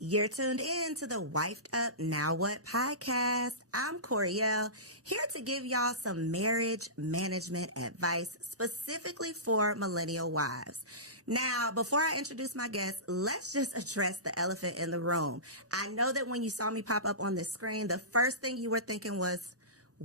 You're tuned in to the Wifed Up Now What podcast. I'm Coriel, here to give y'all some marriage management advice specifically for millennial wives. Now, before I introduce my guest, let's just address the elephant in the room. I know that when you saw me pop up on the screen, the first thing you were thinking was,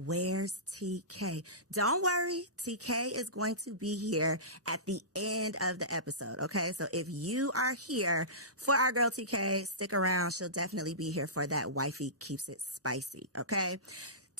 where's TK? Don't worry, TK is going to be here at the end of the episode, okay? So if you are here for our girl TK, stick around. She'll definitely be here for that wifey keeps it spicy, okay?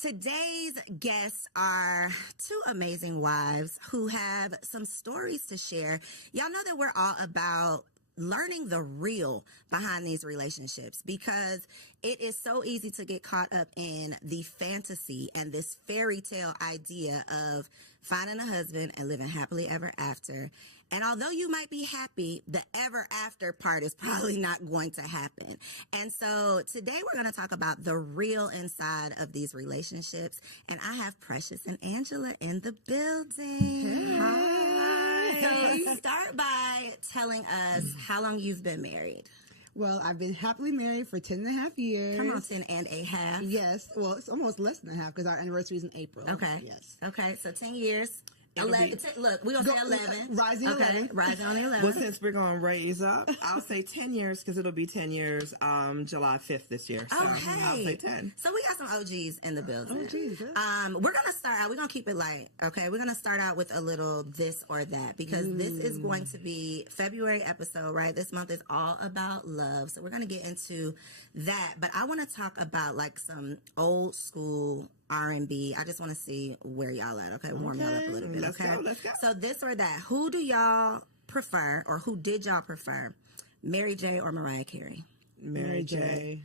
Today's guests are two amazing wives who have some stories to share. Y'all know that we're all about learning the real behind these relationships because it is so easy to get caught up in the fantasy and this fairy tale idea of finding a husband and living happily ever after. And although you might be happy, the ever after part is probably not going to happen. And so today we're going to talk about the real inside of these relationships. And I have Precious and Angela in the building. Hi. So start by telling us how long you've been married. Well, I've been happily married for 10 and a half years. Come on, 10 and a half. Yes. Well, it's almost less than a half because our anniversary is in April. Okay. Yes. Okay. So 10 years. 11. Look, we're going to say 11. Rising okay. 11. Rising on the 11. Well, since we're going to raise up, I'll say 10 years because it'll be 10 years July 5th this year. So okay. I'll say 10. So we got some OGs in the building. OGs, we're going to start out. We're going to keep it light, okay? We're going to start out with a little this or that because this is going to be February episode, right? This month is all about love. So we're going to get into that. But I want to talk about like some old school R&B. I just want to see where y'all at. Okay, warm y'all up a little bit. Let's okay, go, let's go. So this or that. Who do y'all prefer, or who did y'all prefer, Mary J. or Mariah Carey? Mary J.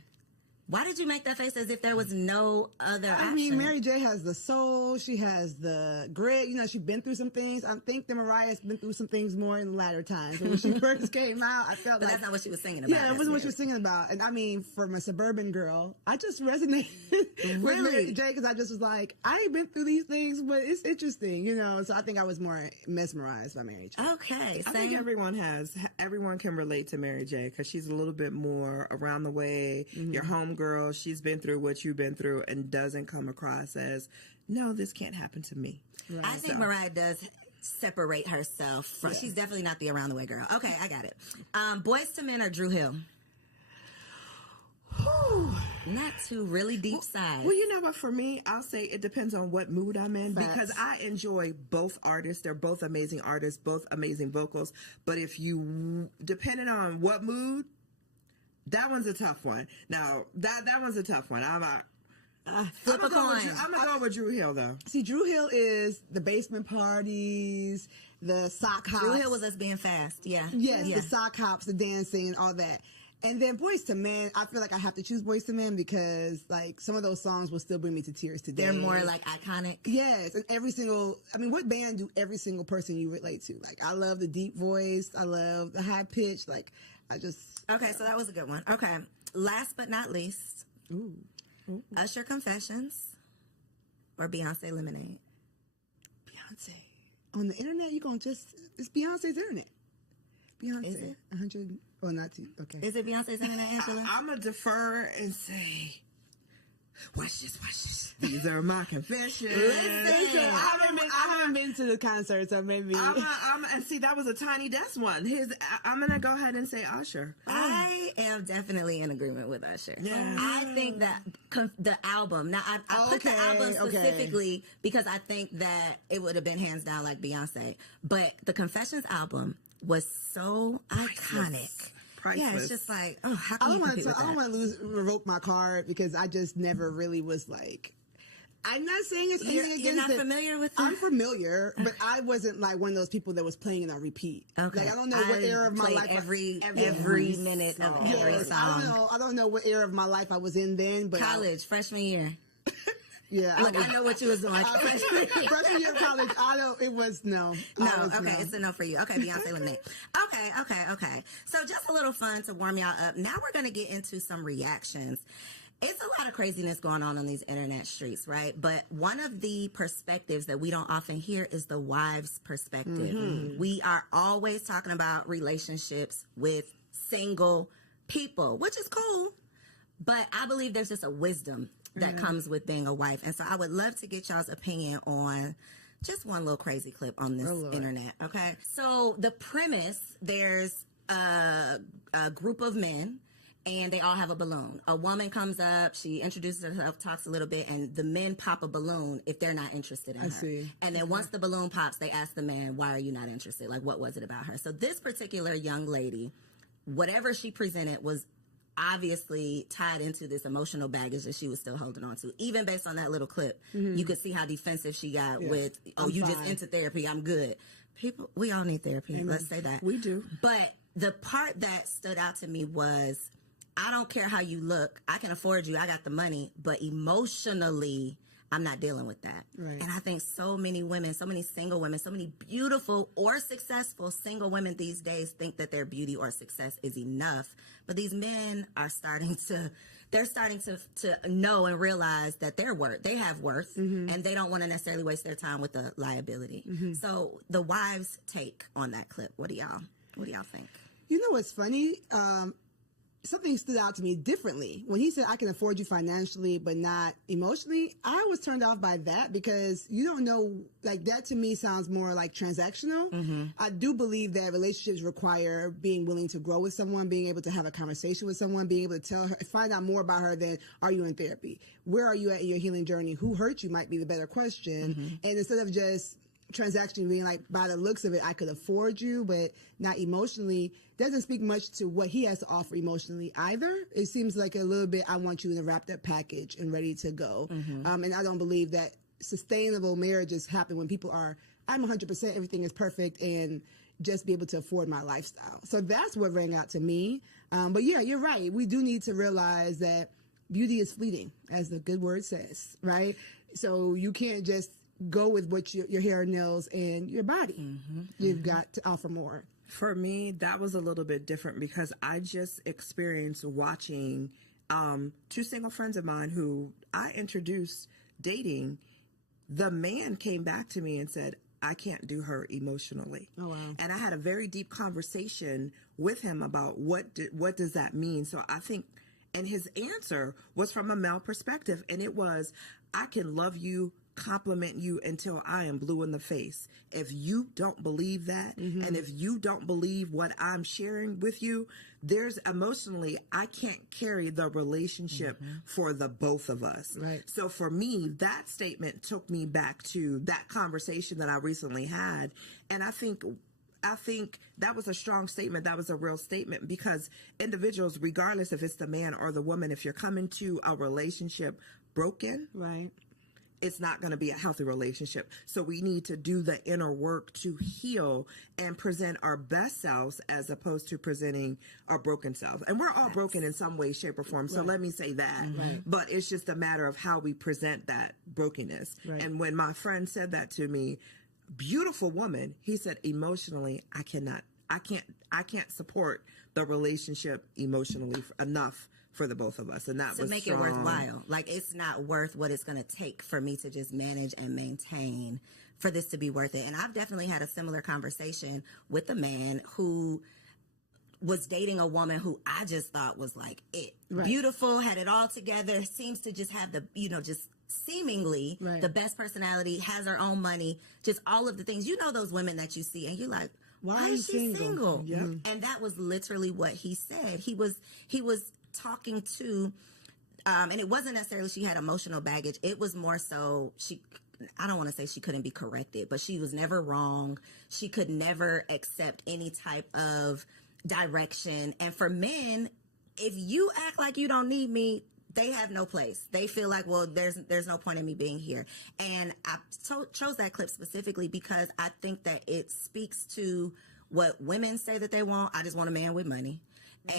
Why did you make that face as if there was no other option? I mean, Mary J has the soul. She has the grit. You know, she's been through some things. I think that Mariah's been through some things more in the latter times. When she first came out, I felt but like... that's not what she was singing about. Yeah, it wasn't what she was singing about. And I mean, from a suburban girl, I just resonated with Mary J because I just was like, I ain't been through these things, but it's interesting, you know? So I think I was more mesmerized by Mary J. Okay. I think everyone can relate to Mary J because she's a little bit more around the way. Your homegirl, she's been through what you've been through and doesn't come across as, no, this can't happen to me. Right. I think Mariah does separate herself from, she's definitely not the around the way girl. Okay, I got it. Boys to Men or Drew Hill? Not two really deep sides. Well, you know what? For me, I'll say it depends on what mood I'm in because I enjoy both artists. They're both amazing artists, both amazing vocals. But if you, depending on what mood, that one's a tough one. Now, that one's a tough one. Flip a coin. I'm going to go with Drew Hill, though. See, Drew Hill is the basement parties, the sock hops. Drew Hill was us being fast, yeah. Yes, the sock hops, the dancing, all that. And then Boys to Men, I feel like I have to choose Boys to Men because, like, some of those songs will still bring me to tears today. They're more, like, iconic. Yes, and what band do every single person you relate to? Like, I love the deep voice. I love the high pitch. Like, Okay, so that was a good one. Okay, last but not least, Usher Confessions or Beyonce Lemonade? Beyonce. On the internet, it's Beyonce's internet. Beyonce. Is it? 100, or not two, okay. Is it Beyonce's internet, Angela? I'm going to defer and say, watch this. These are my confessions. Listen, I haven't been to the concert, so maybe. And see, that was a Tiny Desk one. I'm going to go ahead and say Usher. I am definitely in agreement with Usher. Yeah. I think that the album, now I put the album specifically because I think that it would have been hands down like Beyonce, but the Confessions album was so iconic. Priceless. Yeah, it's just like, how can you compete with that? I don't want to revoke my card because I just never really was like, I'm not saying it's anything against it. You're not familiar with it? I'm familiar, but I wasn't like one of those people that was playing it on repeat. Okay. Like, I don't know what era of my life. Every minute of every song. I don't know what era of my life I was in then, but college, freshman year. Yeah, look, I know what you was doing. Freshman year of college, it was no. Okay, it's a no for you. Okay, Beyonce Lemonade. Okay. So just a little fun to warm y'all up. Now we're going to get into some reactions. It's a lot of craziness going on these internet streets, right? But one of the perspectives that we don't often hear is the wife's perspective. We are always talking about relationships with single people, which is cool. But I believe there's just a wisdom that comes with being a wife. And so I would love to get y'all's opinion on just one little crazy clip on this internet, okay? So the premise, there's a group of men, and they all have a balloon. A woman comes up, she introduces herself, talks a little bit, and the men pop a balloon if they're not interested in her. See. And then once the balloon pops, they ask the man, why are you not interested? Like, what was it about her? So this particular young lady, whatever she presented was obviously tied into this emotional baggage that she was still holding on to. Even based on that little clip, you could see how defensive she got with, you just into therapy, I'm good. People, we all need therapy. Amen. Let's say that. We do. But the part that stood out to me was, I don't care how you look. I can afford you. I got the money. But emotionally, I'm not dealing with that. Right. And I think so many women, so many single women, so many beautiful or successful single women these days think that their beauty or success is enough. But these men are starting to know and realize that they have worth, and they don't want to necessarily waste their time with the liability. So the wives' take on that clip, what do y'all think? You know what's funny? Something stood out to me differently. When he said, I can afford you financially, but not emotionally, I was turned off by that because you don't know, like that to me sounds more like transactional. I do believe that relationships require being willing to grow with someone, being able to have a conversation with someone, being able to tell her, find out more about her than, are you in therapy? Where are you at in your healing journey? Who hurt you might be the better question. And instead of just transaction being like, by the looks of it, I could afford you, but not emotionally, doesn't speak much to what he has to offer emotionally either. It seems like a little bit, I want you in a wrapped up package and ready to go. And I don't believe that sustainable marriages happen when people are, I'm 100%, everything is perfect, and just be able to afford my lifestyle. So that's what rang out to me. But yeah, you're right. We do need to realize that beauty is fleeting, as the good word says, right? So you can't just go with what your hair, nails, and your body. You've got to offer more. For me, that was a little bit different because I just experienced watching two single friends of mine who I introduced dating. The man came back to me and said, I can't do her emotionally. Oh, wow. And I had a very deep conversation with him about what does that mean? So I think, and his answer was from a male perspective, and it was, I can love you, compliment you until I am blue in the face. If you don't believe that, and if you don't believe what I'm sharing with you, there's emotionally, I can't carry the relationship for the both of us. Right. So for me, that statement took me back to that conversation that I recently had. And I think that was a strong statement. That was a real statement, because individuals, regardless if it's the man or the woman, if you're coming to a relationship broken, Right. it's not going to be a healthy relationship. So we need to do the inner work to heal and present our best selves as opposed to presenting our broken selves. And we're all broken in some way, shape, or form. So let me say that. But it's just a matter of how we present that brokenness. Right. And when my friend said that to me, beautiful woman, he said, emotionally, I can't support the relationship emotionally enough for the both of us. And that was to make strong. it worthwhile. Like, it's not worth what it's going to take for me to just manage and maintain for this to be worth it. And I've definitely had a similar conversation with a man who was dating a woman who I just thought was like it. Right. Beautiful, had it all together, seems to just have the, just seemingly the best personality, has her own money, just all of the things. You know those women that you see and you're like, why is she single? And that was literally what he said. He was talking to, and it wasn't necessarily she had emotional baggage. It was more so I don't want to say she couldn't be corrected, but she was never wrong. She could never accept any type of direction. And for men, if you act like you don't need me, they have no place. They feel like, well, there's no point in me being here. And I chose that clip specifically because I think that it speaks to what women say that they want. I just want a man with money.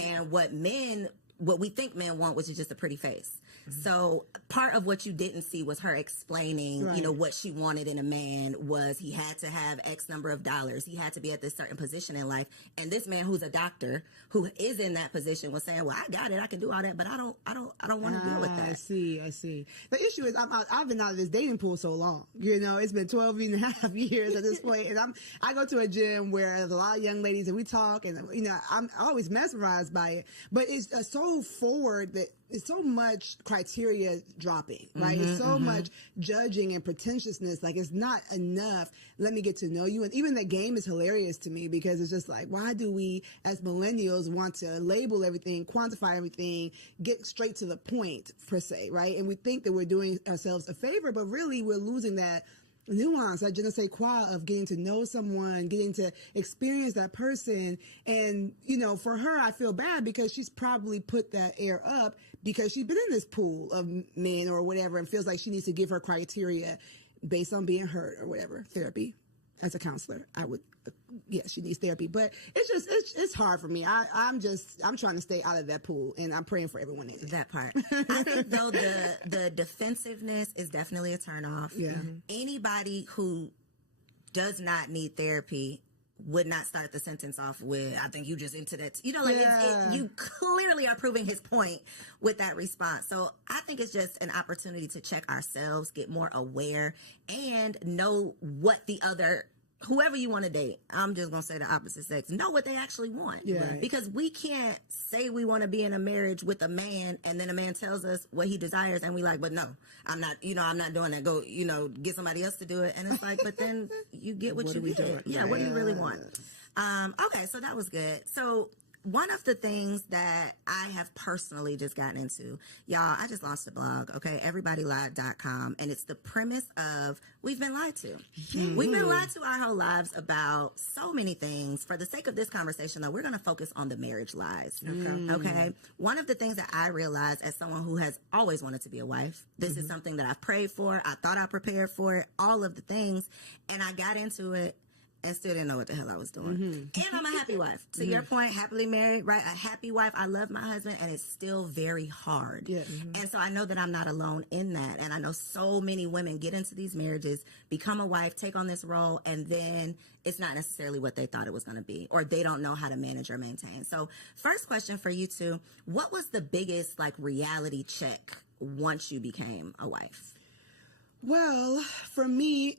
And what men what we think men want, which is just a pretty face. So part of what you didn't see was her explaining, you know, what she wanted in a man was he had to have X number of dollars. He had to be at this certain position in life. And this man who's a doctor who is in that position was saying, well, I got it. I can do all that, but I don't want to deal with that. I see. The issue is I've been out of this dating pool so long. You know, it's been 12 and a half years at this point. And I go to a gym where there's a lot of young ladies and we talk and, you know, I'm always mesmerized by it, but it's so forward that it's so much criteria dropping, right? It's so much judging and pretentiousness. Like, it's not enough. Let me get to know you. And even the game is hilarious to me because it's just like, why do we as millennials want to label everything, quantify everything, get straight to the point per se, right? And we think that we're doing ourselves a favor, but really we're losing that nuance, that je ne sais quoi of getting to know someone, getting to experience that person. And, you know, for her, I feel bad because she's probably put that air up because she's been in this pool of men or whatever and feels like she needs to give her criteria based on being hurt or whatever. Therapy. As a counselor, I would, she needs therapy. But it's hard for me. I'm trying to stay out of that pool, and I'm praying for everyone in it. That part. I think, though, the defensiveness is definitely a turnoff. Yeah. Anybody who does not need therapy would not start the sentence off with, I think you just into that. You know, like, you clearly are proving his point with that response. So I think it's just an opportunity to check ourselves, get more aware, and know what the other, whoever you want to date, I'm just going to say the opposite sex, know what they actually want. Yeah. Because we can't say we want to be in a marriage with a man and then a man tells us what he desires and we like, but no, I'm not doing that. Go, get somebody else to do it. And it's like, but then you get what you get. Yeah, what do you really want? Okay, so that was good. So one of the things that I have personally just gotten into, y'all, I just launched a blog, okay, everybodylied.com, and it's the premise of we've been lied to. We've been lied to our whole lives about so many things. For the sake of this conversation, though, we're going to focus on the marriage lies, okay? One of the things that I realized as someone who has always wanted to be a wife, this is something that I've prayed for, I thought I prepared for it, all of the things, and I got into it and still didn't know what the hell I was doing. And I'm a happy wife. To your point, happily married, right? A happy wife. I love my husband, and it's still very hard. Yeah. And so I know that I'm not alone in that. And I know so many women get into these marriages, become a wife, take on this role, and then it's not necessarily what they thought it was going to be, or they don't know how to manage or maintain. So first question for you two, what was the biggest reality check once you became a wife? Well, for me,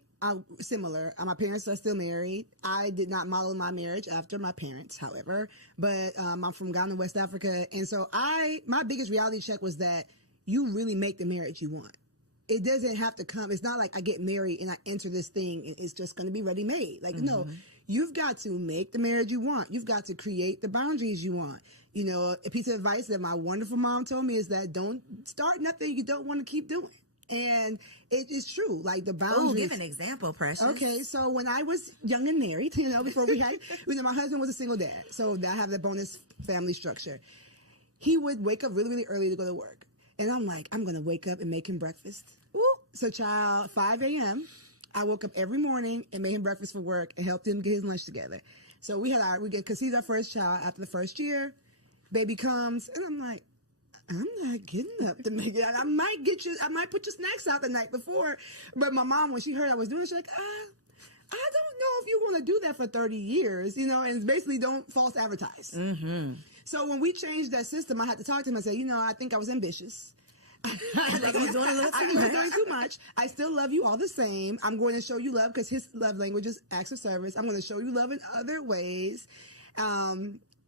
similar. My parents are still married. I did not model my marriage after my parents, however, but I'm from Ghana, West Africa. And so my biggest reality check was that you really make the marriage you want. It doesn't have to come. It's not like I get married and I enter this thing and it's just going to be ready made. Like, no, you've got to make the marriage you want. You've got to create the boundaries you want. You know, a piece of advice that my wonderful mom told me is that don't start nothing you don't want to keep doing. And it is true, like the boundaries. Oh, give an example, Precious. Okay, so when I was young and married, before we had, my husband was a single dad, so I have the bonus family structure. He would wake up really, really early to go to work. And I'm like, I'm going to wake up and make him breakfast. Woo. So 5 a.m., I woke up every morning and made him breakfast for work and helped him get his lunch together. So because he's our first child after the first year, baby comes, and I'm like, I'm not getting up to make it. I might put your snacks out the night before. But my mom, when she heard I was doing it, she's like, I don't know if you want to do that for 30 years, and it's basically don't false advertise. So when we changed that system, I had to talk to him and say, I think I was ambitious. I was doing too much. I still love you all the same. I'm going to show you love because his love language is acts of service. I'm going to show you love in other ways. Now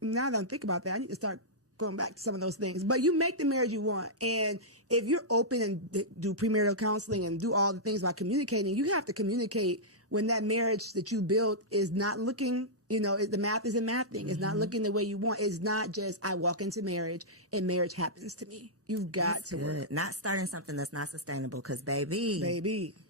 that I think about that, I need to start going back to some of those things. But you make the marriage you want. And if you're open and do premarital counseling and do all the things about communicating, you have to communicate when that marriage that you built is not looking, the math isn't mathing. It's not looking the way you want. It's not just I walk into marriage and marriage happens to me. You've got to work. Not starting something that's not sustainable because baby.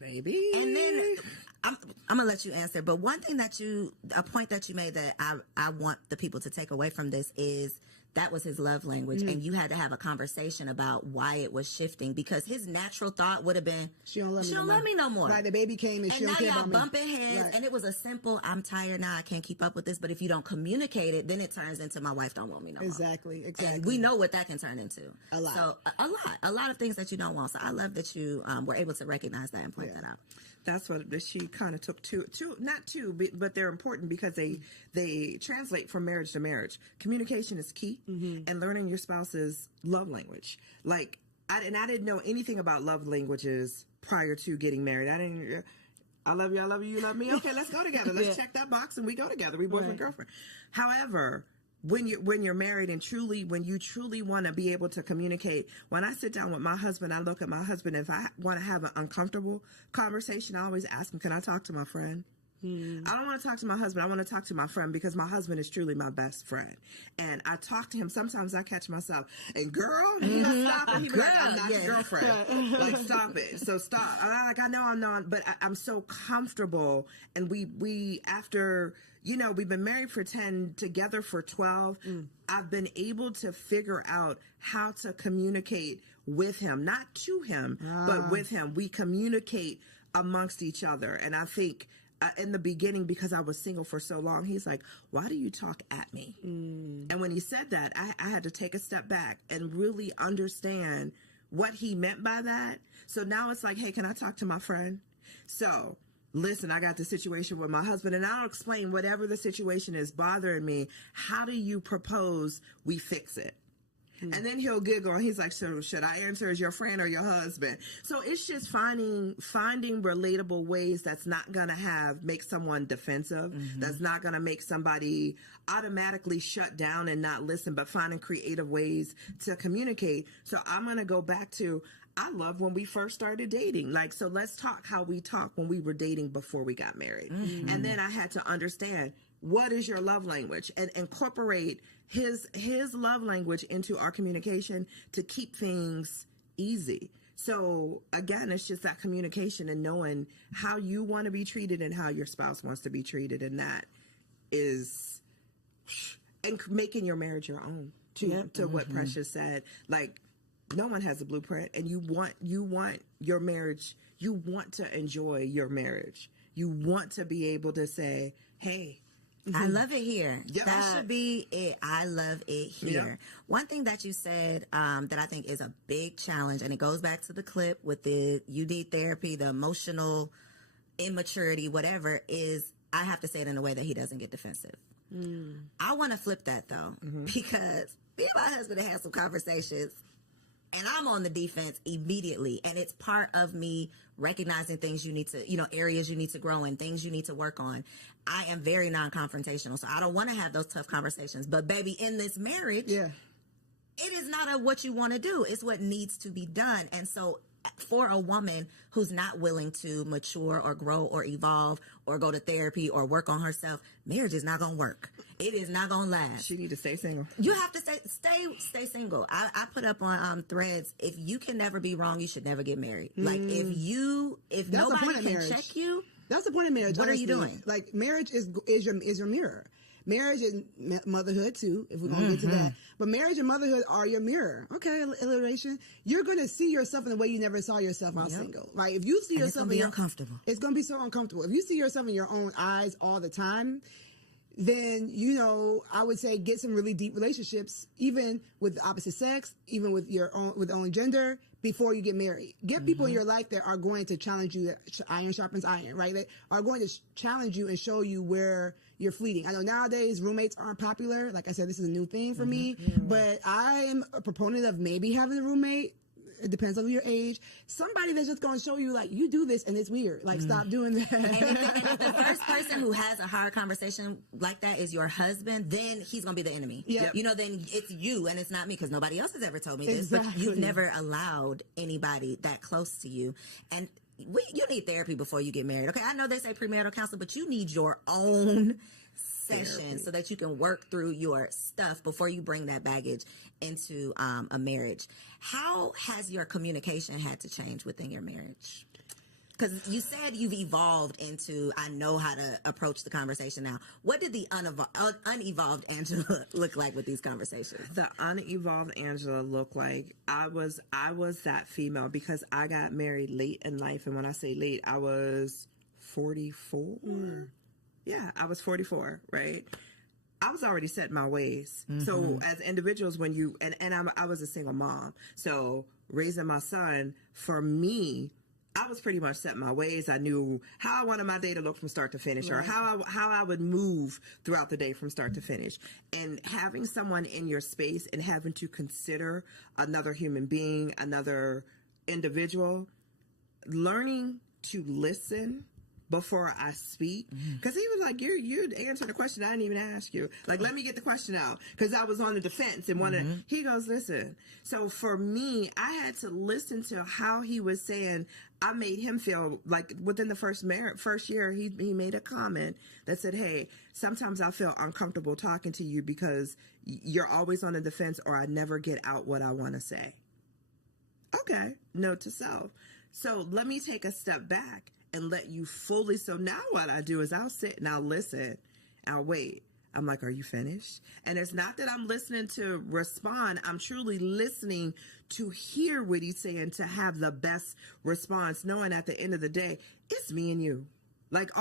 And then I'm going to let you answer. But one thing a point that you made that I want the people to take away from this is that was his love language, and you had to have a conversation about why it was shifting, because his natural thought would have been, she don't love me no more. Right, the baby came and she don't care about me. Now y'all bumping heads, and it was a simple, I'm tired now, I can't keep up with this. But if you don't communicate it, then it turns into, my wife don't want me no more. Exactly. And we know what that can turn into. A lot. So a lot of things that you don't want. So I love that you were able to recognize that and point that out. That's what she kind of took not two, but they're important because they translate from marriage to marriage. Communication is key, and learning your spouse's love language. Like, I didn't know anything about love languages prior to getting married. I love you, you love me. Okay, let's go together. Let's check that box and we go together. We boyfriend, girlfriend. However, when you're married and when you truly want to be able to communicate, when I sit down with my husband, I look at my husband. If I want to have an uncomfortable conversation, I always ask him, can I talk to my friend? I don't want to talk to my husband. I want to talk to my friend, because my husband is truly my best friend. And I talk to him. Sometimes I catch myself, and girl, he gonna stop it. He be like, I'm not your girlfriend. Like, stop it. So stop. I know I'm not, but I'm so comfortable. And we after, we've been married for 10, together for 12. I've been able to figure out how to communicate with him, not to him, but with him. We communicate amongst each other. And I think, in the beginning, because I was single for so long, he's like, why do you talk at me? And when he said that, I had to take a step back and really understand what he meant by that. So now it's like, hey, can I talk to my friend? So listen, I got the situation with my husband, and I'll explain whatever the situation is bothering me. How do you propose we fix it? And then he'll giggle, and he's like, so should I answer as your friend or your husband? So it's just finding relatable ways that's not going to make someone defensive, that's not going to make somebody automatically shut down and not listen, but finding creative ways to communicate. So I'm going to go back to, I love when we first started dating. Like, so let's talk how we talked when we were dating before we got married. And then I had to understand, what is your love language, and incorporate his love language into our communication to keep things easy. So again, it's just that communication and knowing how you want to be treated and how your spouse wants to be treated. And that is, and making your marriage your own to what Precious said. Like, no one has a blueprint, and you want your marriage. You want to enjoy your marriage. You want to be able to say, hey, I love it here. Yep. That should be it. I love it here. Yep. One thing that you said that I think is a big challenge, and it goes back to the clip with the you need therapy, the emotional immaturity, whatever, is I have to say it in a way that he doesn't get defensive. I want to flip that, though, because me and my husband have had some conversations, and I'm on the defense immediately. And it's part of me recognizing things you need to, areas you need to grow in, things you need to work on. I am very non-confrontational, so I don't want to have those tough conversations. But baby, in this marriage, it is not what you want to do. It's what needs to be done. And so for a woman who's not willing to mature or grow or evolve or go to therapy or work on herself, marriage is not going to work. It is not going to last. She need to stay single. You have to stay single. I put up on threads, if you can never be wrong, you should never get married. Like, if nobody can check you, that's the point of marriage. What are you doing? Like, marriage is your mirror. Marriage is motherhood too, if we're going to get to that. But marriage and motherhood are your mirror. Okay, alliteration. You're going to see yourself in the way you never saw yourself while single. Right? If you see yourself, it's going to be uncomfortable. It's going to be so uncomfortable. If you see yourself in your own eyes all the time, then, I would say get some really deep relationships, even with the opposite sex, even with your own gender, before you get married. Get people in your life that are going to challenge you. That iron sharpens iron, right? They are going to challenge you and show you where you're fleeting. I know nowadays roommates aren't popular. Like I said, this is a new thing for me, but I am a proponent of maybe having a roommate. It depends on your age. Somebody that's just going to show you, like, you do this and it's weird. Like, stop doing that. And if the first person who has a hard conversation like that is your husband, then he's going to be the enemy. Yep. Then it's you and it's not me, because nobody else has ever told me this. But you've never allowed anybody that close to you. And you need therapy before you get married. Okay, I know they say premarital counseling, but you need your own session so that you can work through your stuff before you bring that baggage into a marriage. How has your communication had to change within your marriage? because you said you've evolved into, I know how to approach the conversation now. What did the unevolved Angela look like with these conversations? The unevolved Angela looked like I was that female because I got married late in life. And when I say late, I was 44. Yeah, I was 44, right? I was already set in my ways. So as individuals, when you, and I was a single mom. So raising my son, for me, I was pretty much set in my ways. I knew how I wanted my day to look from start to finish, or how I would move throughout the day from start to finish. And having someone in your space and having to consider another human being, another individual, learning to listen before I speak, because he was like, you answered the question I didn't even ask you. Like, let me get the question out, because I was on the defense and wanted. He goes, listen. So for me, I had to listen to how he was saying. I made him feel like within the first year, he made a comment that said, hey, sometimes I feel uncomfortable talking to you because you're always on the defense, or I never get out what I want to say. Okay, note to self. So let me take a step back and let you fully. So now what I do is I'll sit and I'll listen. I'll wait. I'm like, are you finished? And it's not that I'm listening to respond. I'm truly listening to hear what he's saying, to have the best response, knowing at the end of the day, it's me and you. Like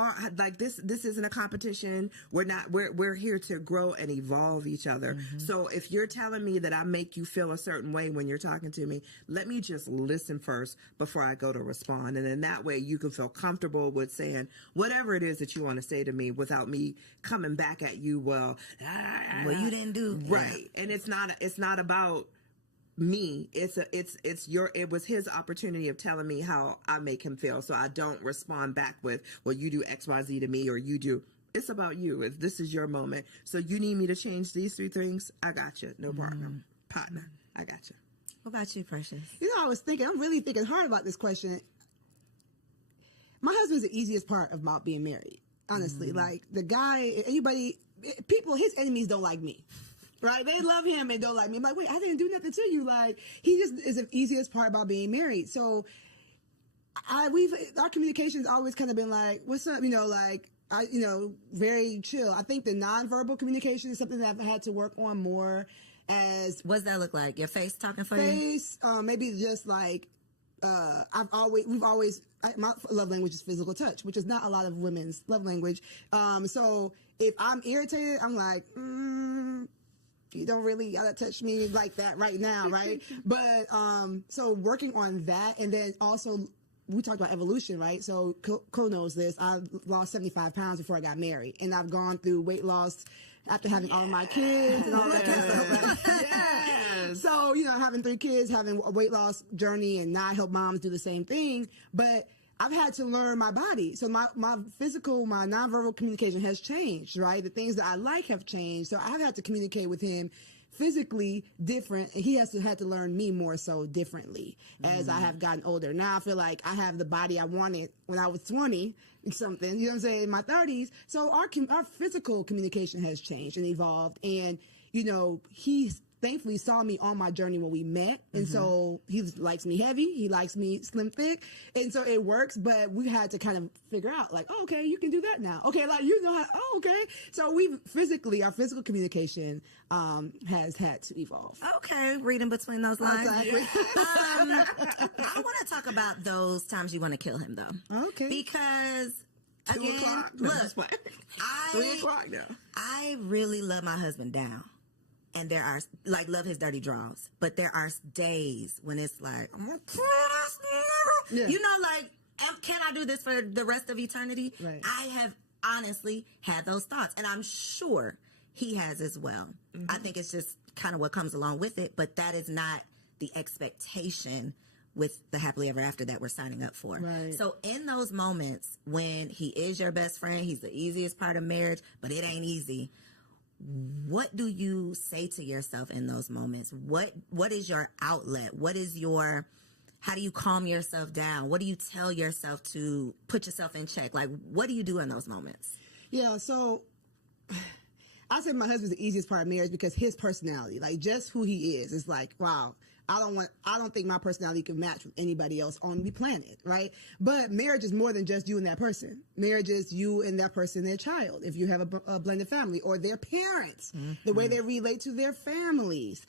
this isn't a competition. We're here to grow and evolve each other. So if you're telling me that I make you feel a certain way when you're talking to me, let me just listen first before I go to respond. And then that way you can feel comfortable with saying whatever it is that you want to say to me without me coming back at you. Well, you didn't do right. And it's not about me. It was his opportunity of telling me how I make him feel. So I don't respond back with, well, you do XYZ to me, or you do. It's about you. If this is your moment. So you need me to change these 3 things, I got you. No problem. Partner, I got you. What about you, Precious? I'm really thinking hard about this question. My husband's the easiest part about being married. Honestly, like the guy, his enemies don't like me. Right? They love him and don't like me. I'm like, wait, I didn't do nothing to you. Like, he just is the easiest part about being married. So our communication's always kind of been like, what's up? Very chill. I think the nonverbal communication is something that I've had to work on more. What's that look like? Your face talking for you? Face, maybe just like, my love language is physical touch, which is not a lot of women's love language. So if I'm irritated, I'm like, you don't really gotta touch me like that right now, right? But so working on that, and then also we talked about evolution, right? So Co knows this. I lost 75 pounds before I got married, and I've gone through weight loss after having all of my kids and all that stuff. Yes. So having 3 kids, having a weight loss journey, and now I help moms do the same thing, but I've had to learn my body. So my nonverbal communication has changed, right? The things that I like have changed. So I've had to communicate with him physically different, and he had to learn me more so differently as I have gotten older. Now I feel like I have the body I wanted when I was 20 something, you know what I'm saying, in my 30s. So our physical communication has changed and evolved, and he's thankfully saw me on my journey when we met. And so he likes me heavy. He likes me slim thick. And so it works, but we had to kind of figure out like, oh, okay, you can do that now. Okay. Like, okay. So our physical communication, has had to evolve. Okay. Reading between those lines. Exactly. I want to talk about those times you want to kill him though. Okay. Because 2 o'clock. Look, 3 o'clock now. I really love my husband down. And there are, love his dirty draws. But there are days when it's like, I'm going to kill this nigga. Yeah. Can I do this for the rest of eternity? Right. I have honestly had those thoughts. And I'm sure he has as well. I think it's just kind of what comes along with it. But that is not the expectation with the happily ever after that we're signing up for. Right. So in those moments when he is your best friend, he's the easiest part of marriage, but it ain't easy. What do you say to yourself in those moments? What is your outlet? How do you calm yourself down? What do you tell yourself to put yourself in check? Like, what do you do in those moments? Yeah, so I said my husband's the easiest part of marriage because his personality, like just who he is like, wow, I don't think my personality can match with anybody else on the planet, right? But marriage is more than just you and that person. Marriage is you and that person, their child, if you have a blended family, or their parents, the way they relate to their families.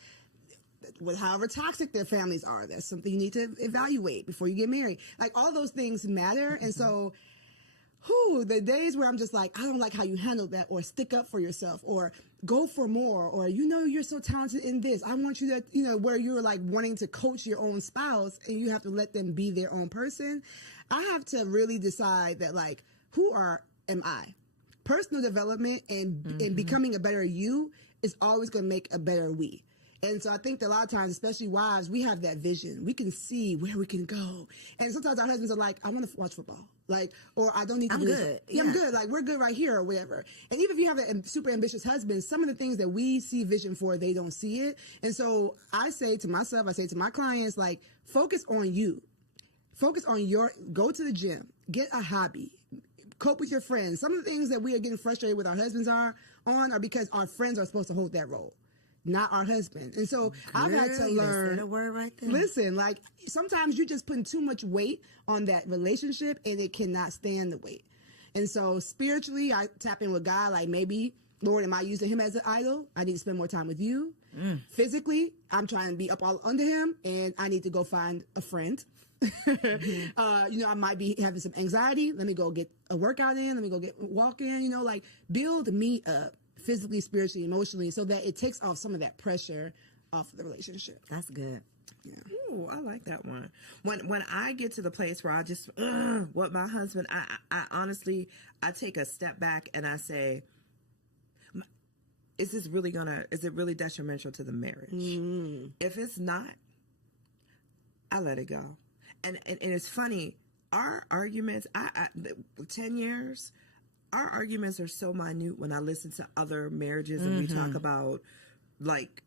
With however toxic their families are, that's something you need to evaluate before you get married. Like, all those things matter. And so, the days where I'm just like, I don't like how you handled that, or stick up for yourself, or go for more, or, you're so talented in this, I want you to, where you're like wanting to coach your own spouse and you have to let them be their own person. I have to really decide that, like, am I? Personal development and becoming a better you is always going to make a better we. And so I think that a lot of times, especially wives, we have that vision. We can see where we can go. And sometimes our husbands are like, I want to watch football. Like, or I don't need to do good. Yeah, I'm good. Like, we're good right here, or whatever. And even if you have a super ambitious husband, some of the things that we see vision for, they don't see it. And so I say to myself, I say to my clients, like, focus on you. Focus on go to the gym, get a hobby, cope with your friends. Some of the things that we are getting frustrated with our husbands are because our friends are supposed to hold that role, not our husband. And so I've had to learn. A word right there. Listen, like, sometimes you're just putting too much weight on that relationship and it cannot stand the weight. And so spiritually, I tap in with God, like, maybe, Lord, am I using him as an idol? I need to spend more time with you. Physically, I'm trying to be up all under him and I need to go find a friend. I might be having some anxiety. Let me go get a workout in. Let me go walk in, like, build me up physically, spiritually, emotionally, so that it takes off some of that pressure off the relationship. That's good. Yeah. Ooh, I like that one. When I get to the place where I just, what my husband, I honestly, I take a step back and I say, is it really detrimental to the marriage? If it's not, I let it go. And it's funny, our arguments, 10 years, our arguments are so minute when I listen to other marriages and we talk about, like,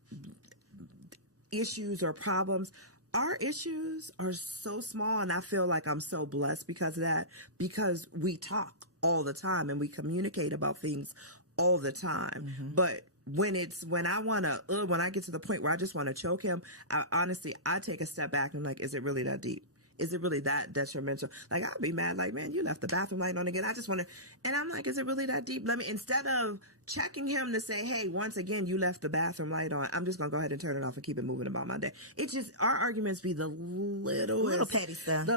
issues or problems. Our issues are so small, and I feel like I'm so blessed because of that, because we talk all the time and we communicate about things all the time. But when I get to the point where I just want to choke him, I take a step back and I'm like, is it really that deep? Is it really that detrimental? Like, I'd be mad, like, man, you left the bathroom light on again. I just want to, and I'm like, is it really that deep? Instead of checking him to say, hey, once again, you left the bathroom light on, I'm just going to go ahead and turn it off and keep it moving about my day. It's just, our arguments be the little petty stuff.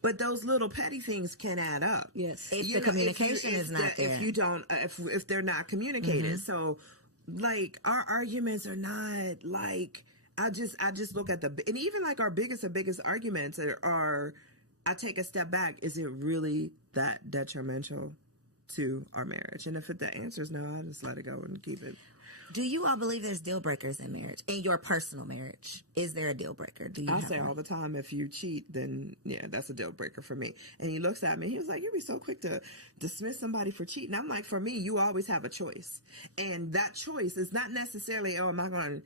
But those little petty things can add up. Yes. If the communication is not there. If you don't, if they're not communicated. So, like, our arguments are not, like, I just look at and even like our biggest arguments are, I take a step back. Is it really that detrimental to our marriage? And if the answer is no, I just let it go and keep it. Do you all believe there's deal breakers in marriage? In your personal marriage, is there a deal breaker? I say all the time, if you cheat, then yeah, that's a deal breaker for me. And he looks at me, he was like, you'd be so quick to dismiss somebody for cheating. I'm like, for me, you always have a choice. And that choice is not necessarily, am I going to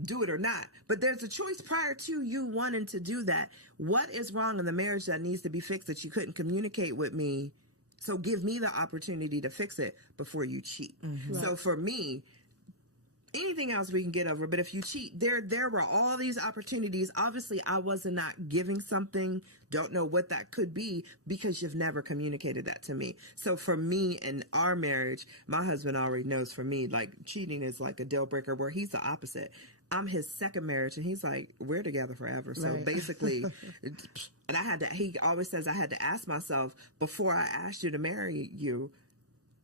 do it or not, but there's a choice prior to you wanting to do that. What is wrong in the marriage that needs to be fixed that you couldn't communicate with me? So give me the opportunity to fix it before you cheat. So for me, anything else we can get over, but if you cheat, there were all these opportunities. Obviously, I was not giving something, don't know what that could be, because you've never communicated that to me. So for me in our marriage, my husband already knows, for me, like, cheating is like a deal breaker, where he's the opposite. I'm his second marriage, and he's like, we're together forever. So basically, and he always says I had to ask myself, before I asked you to marry you,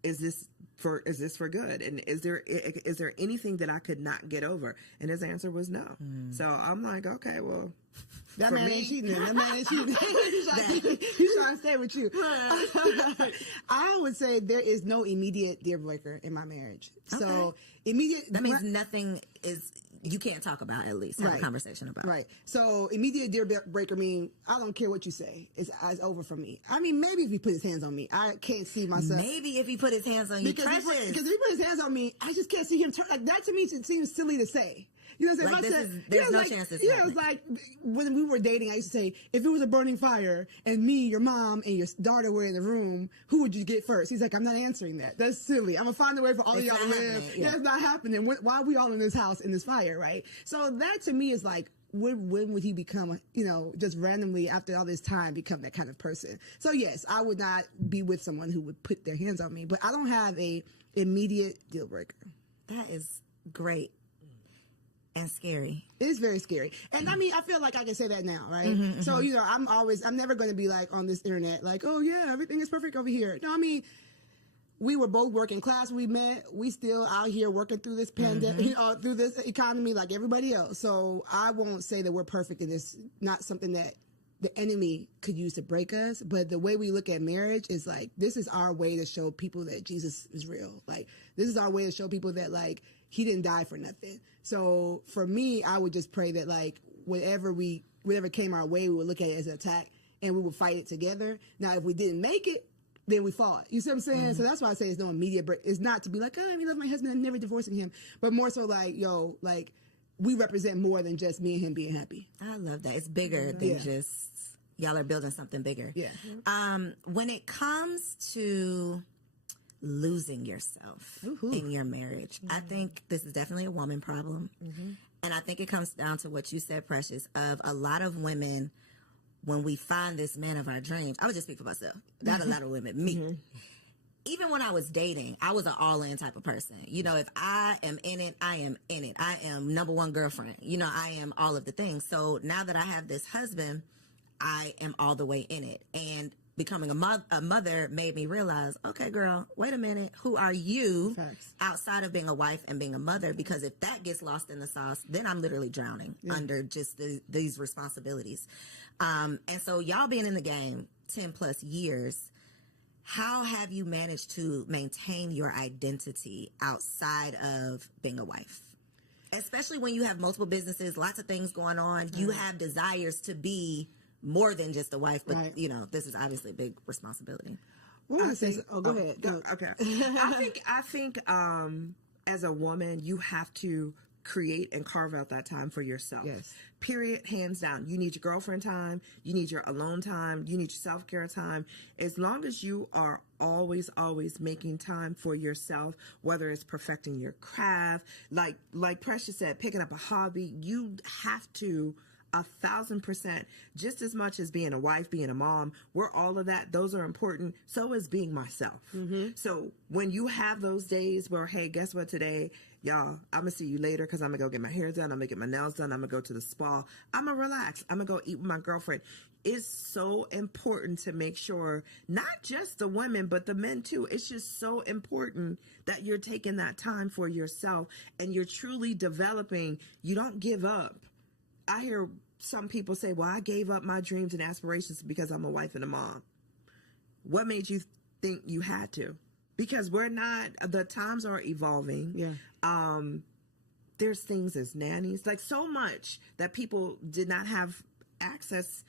is this for good? And is there anything that I could not get over? And his answer was no. So I'm like, okay, well, that man ain't cheating. That man ain't cheating. He's trying to stay with you. I would say there is no immediate deal breaker in my marriage. Okay. So that means nothing is, you can't talk about, at least have a conversation about. Right. So immediate deal breaker mean I don't care what you say. It's over for me. I mean, maybe if he put his hands on me, I can't see myself. Maybe if he put his hands on you, because if he put his hands on me, I just can't see him turn. Like, that to me seems silly to say. You know what I'm Like, saying? there's no chance this Yeah, it was like when we were dating, I used to say, if it was a burning fire and me, your mom, and your daughter were in the room, who would you get first? He's like, I'm not answering that. That's silly. I'm going to find a way for all of y'all to live. Yeah, it's not happening. Why are we all in this house, in this fire, right? So that to me is like, when would he become, just randomly after all this time become that kind of person? So yes, I would not be with someone who would put their hands on me, but I don't have a immediate deal breaker. That is great and scary. It is very scary. And I mean, I feel like I can say that now, right? So, I'm never going to be like on this internet, like, oh yeah, everything is perfect over here. No, I mean, we were both working class. We met. We still out here working through this pandemic, through this economy like everybody else. So I won't say that we're perfect in this, not something that the enemy could use to break us. But the way we look at marriage is like, this is our way to show people that Jesus is real. Like, this is our way to show people that, like, he didn't die for nothing. So for me, I would just pray that, like, whatever came our way, we would look at it as an attack and we would fight it together. Now, if we didn't make it, then we fought. You see what I'm saying? So that's why I say it's no immediate break. It's not to be like, oh, I love my husband, I'm never divorcing him. But more so like, we represent more than just me and him being happy. I love that. It's bigger than just y'all are building something bigger. Yeah. When it comes to losing yourself in your marriage, I think this is definitely a woman problem. And I think it comes down to what you said, Precious, of a lot of women, when we find this man of our dreams, I would just speak for myself, not a lot of women, me. Even when I was dating, I was an all-in type of person. If I am in it, I am in it. I am number one girlfriend. I am all of the things. So now that I have this husband, I am all the way in it. And becoming a mother made me realize, okay, girl, wait a minute. Who are you outside of being a wife and being a mother? Because if that gets lost in the sauce, then I'm literally drowning under just these responsibilities. And so y'all being in the game 10 plus years, how have you managed to maintain your identity outside of being a wife? Especially when you have multiple businesses, lots of things going on. You have desires to be more than just a wife, but this is obviously a big responsibility. Go ahead. Go. Okay. I think as a woman, you have to create and carve out that time for yourself. Yes. Period. Hands down. You need your girlfriend time. You need your alone time. You need your self-care time. As long as you are always making time for yourself, whether it's perfecting your craft, like Precious said, picking up a hobby, you have to 1,000%, just as much as being a wife, being a mom, we're all of that. Those are important. So is being myself. So when you have those days where, hey, guess what today? Y'all, I'm going to see you later because I'm going to go get my hair done. I'm going to get my nails done. I'm going to go to the spa. I'm going to relax. I'm going to go eat with my girlfriend. It's so important to make sure, not just the women, but the men too. It's just so important that you're taking that time for yourself and you're truly developing. You don't give up. I hear some people say, well, I gave up my dreams and aspirations because I'm a wife and a mom. What made you think you had to? Because the times are evolving. Yeah. There's things as nannies, like so much that people did not have access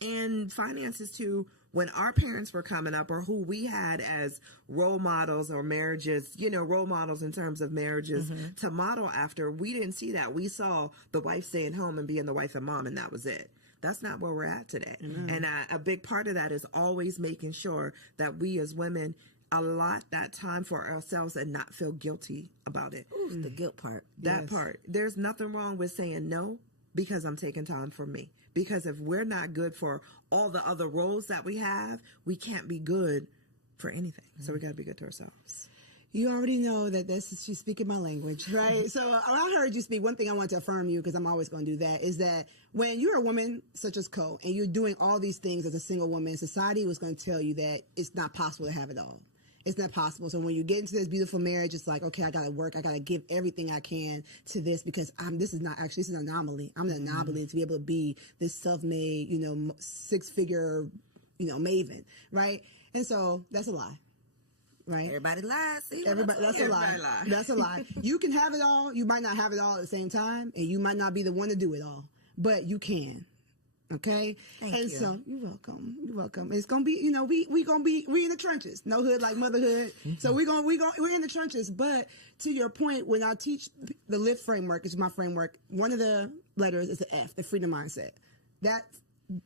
and finances to when our parents were coming up, or who we had as role models or marriages, role models in terms of marriages to model after. We didn't see that. We saw the wife staying home and being the wife and mom, and that was it. That's not where we're at today. And a big part of that is always making sure that we as women allot that time for ourselves and not feel guilty about it. Ooh, the guilt part. That part. There's nothing wrong with saying no because I'm taking time for me. Because if we're not good for all the other roles that we have, we can't be good for anything. So we got to be good to ourselves. You already know that she's speaking my language, right? So I heard you speak. One thing I want to affirm you, because I'm always going to do that, is that when you're a woman such as Co, and you're doing all these things as a single woman, society was going to tell you that it's not possible to have it all. It's not possible. So when you get into this beautiful marriage, it's like, okay, I got to work. I got to give everything I can to this because this is an anomaly. I'm an anomaly to be able to be this self-made, 6-figure, maven, right? And so that's a lie. Right? Everybody lies. See, that's a lie. That's a lie. You can have it all. You might not have it all at the same time, and you might not be the one to do it all, but you can. Okay. Thank you. So you're welcome. You're welcome. It's gonna be, we in the trenches. No hood like motherhood. So we're in the trenches. But to your point, when I teach the LIFT framework, it's my framework. One of the letters is the F, the freedom mindset. That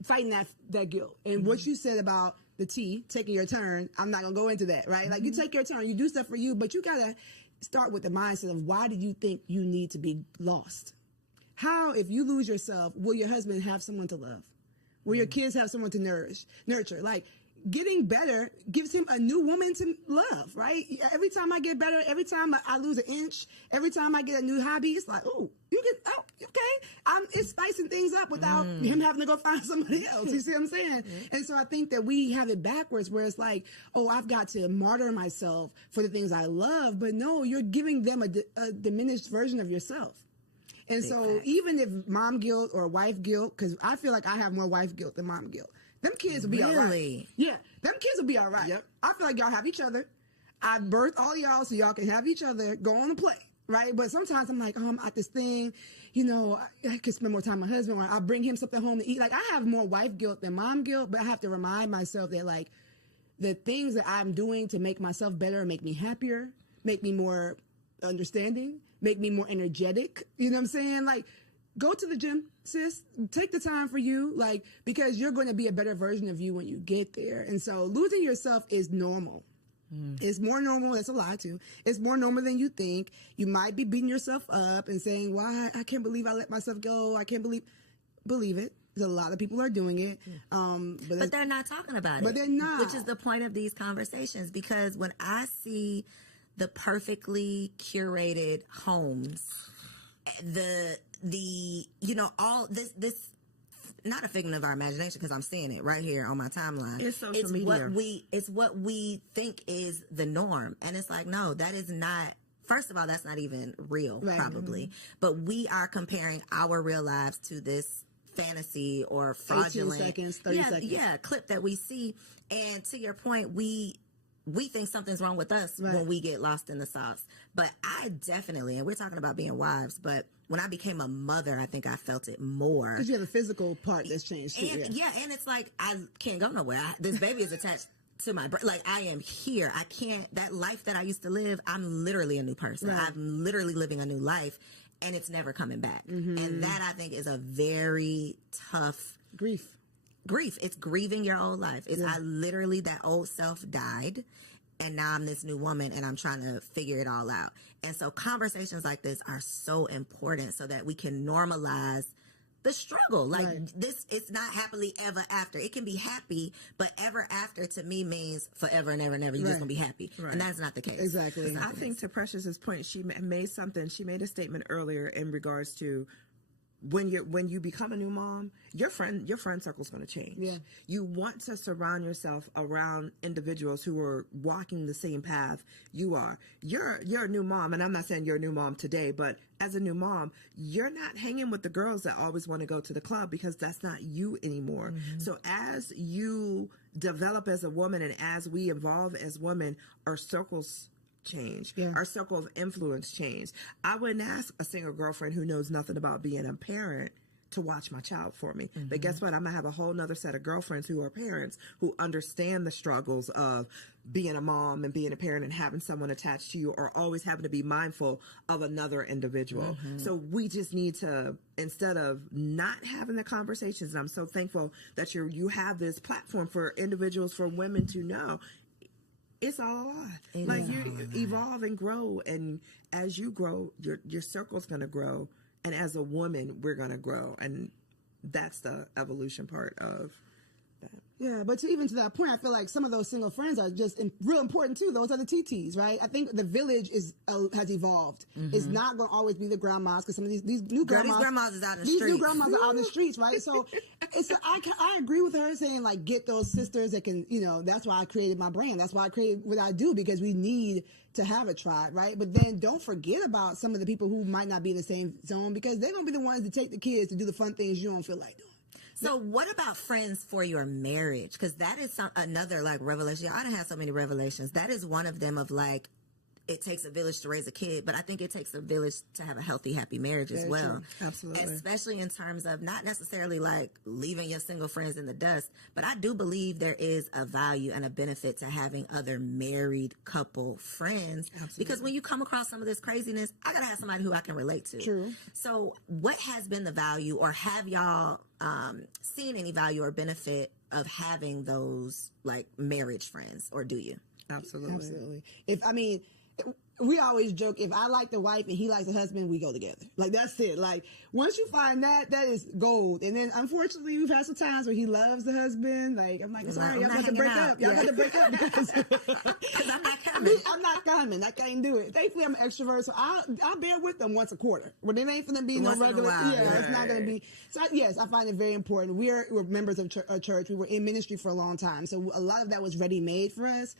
fighting that guilt. And what you said about the T, taking your turn, I'm not gonna go into that, right? Like you take your turn, you do stuff for you, but you gotta start with the mindset of why do you think you need to be lost? How, if you lose yourself, will your husband have someone to love? Will your kids have someone to nurture? Like, getting better gives him a new woman to love, right? Every time I get better, every time I lose an inch, every time I get a new hobby, it's like, okay. It's spicing things up without him having to go find somebody else. You see what I'm saying? And so I think that we have it backwards where it's like, oh, I've got to martyr myself for the things I love. But no, you're giving them a diminished version of yourself. And so even if mom guilt or wife guilt, because I feel like I have more wife guilt than mom guilt, them kids will be all right. Yeah, them kids will be all right. Yep. I feel like y'all have each other. I birthed all y'all so y'all can have each other, go on and play, right? But sometimes I'm like, I'm at this thing, I could spend more time with my husband, or I'll bring him something home to eat. Like, I have more wife guilt than mom guilt, but I have to remind myself that, like, the things that I'm doing to make myself better, make me happier, make me more understanding, make me more energetic. You know what I'm saying? Like, go to the gym, sis. Take the time for you, like, because you're going to be a better version of you when you get there. And so losing yourself is normal. It's more normal. That's a lie, too. It's more normal than you think. You might be beating yourself up and saying, why? I can't believe I let myself go. I can't believe it. There's a lot of people are doing it. But they're not talking about it. But they're not. Which is the point of these conversations. Because when I see the perfectly curated homes, all this not a figment of our imagination, because I'm seeing it right here on my timeline. It's social media. It's what we think is the norm, and it's like, no, that is not. First of all, that's not even real, probably. But we are comparing our real lives to this fantasy or fraudulent 18 seconds, 30 seconds. Clip that we see. And to your point, we think something's wrong with us when we get lost in the sauce. But I definitely, and we're talking about being wives, but when I became a mother, I think I felt it more. Because you have a physical part that's changed too. And it's like, I can't go nowhere. This baby is attached to my brain. Like, I am here. I can't, that life that I used to live, I'm literally a new person. Right. I'm literally living a new life, and it's never coming back. And that, I think, is a very tough grief. It's grieving your old life. I literally, that old self died, and now I'm this new woman, and I'm trying to figure it all out. And so conversations like this are so important so that we can normalize the struggle. Like, this, it's not happily ever after. It can be happy, but ever after to me means forever and ever and ever. You're just gonna be happy, and that's not the case. Exactly. I think to Precious's point, she made a statement earlier in regards to when you become a new mom, your friend circle is going to change. Yeah. You want to surround yourself around individuals who are walking the same path you are. You're a new mom, and I'm not saying you're a new mom today, but as a new mom, you're not hanging with the girls that always want to go to the club, because that's not you anymore. So as you develop as a woman, and as we evolve as women, our circles change. Our circle of influence change. I wouldn't ask a single girlfriend who knows nothing about being a parent to watch my child for me. But guess what? I'm going to have a whole nother set of girlfriends who are parents, who understand the struggles of being a mom and being a parent and having someone attached to you, or always having to be mindful of another individual. So we just need to, instead of not having the conversations, and I'm so thankful that you have this platform for individuals, for women to know, it's all a lie. Like, you evolve and grow, and as you grow, your circle's going to grow, and as a woman, we're going to grow, and that's the evolution part of that. Yeah, but even to that point, I feel like some of those single friends are just real important too. Those are the TTs, right? I think the village has evolved. It's not going to always be the grandmas, because some of these new grandmas, these grandmas is out in the these streets. new grandmas are out in the streets, right? So I agree with her saying, like, get those sisters that can, that's why I created my brand. That's why I created what I do, because we need to have a tribe, right? But then don't forget about some of the people who might not be in the same zone, because they're going to be the ones to take the kids to do the fun things you don't feel like doing. So what about friends for your marriage? Because that is another, like, revelation. I done had so many revelations. That is one of them, of, like, it takes a village to raise a kid, but I think it takes a village to have a healthy, happy marriage as well. True. Absolutely. Especially in terms of not necessarily like leaving your single friends in the dust, but I do believe there is a value and a benefit to having other married couple friends. Absolutely. Because when you come across some of this craziness, I gotta have somebody who I can relate to. True. So what has been the value, or have y'all seen any value or benefit of having those like marriage friends, or do you? Absolutely. We always joke, if I like the wife and he likes the husband, we go together. Like, that's it. Like, once you find that, that is gold. And then, unfortunately, we've had some times where he loves the husband. Like, I'm like, sorry, y'all got to break up. Y'all got to break up because I'm not coming. I'm not coming. I can't do it. Thankfully, I'm an extrovert, so I'll bear with them once a quarter. But it ain't finna be no regular. It's not going to be. So, yes, I find it very important. We're members of a church. We were in ministry for a long time. So, a lot of that was ready-made for us.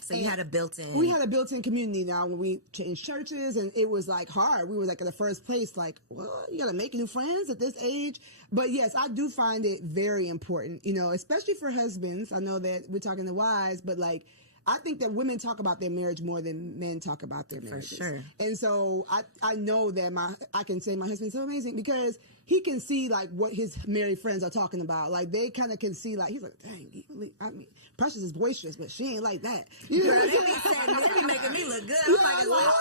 So you had a built-in. We had a built-in community now when we changed churches, and it was like hard. We were like in the first place, like, well, you got to make new friends at this age. But yes, I do find it very important, especially for husbands. I know that we're talking to wives, but like, I think that women talk about their marriage more than men talk about their marriages. For sure. And so I know that I can say my husband's so amazing because he can see like what his married friends are talking about. Like they kind of can see like, he's like, dang, Precious is boisterous, but she ain't like that. Girl, they be making me look good. I'm like, well,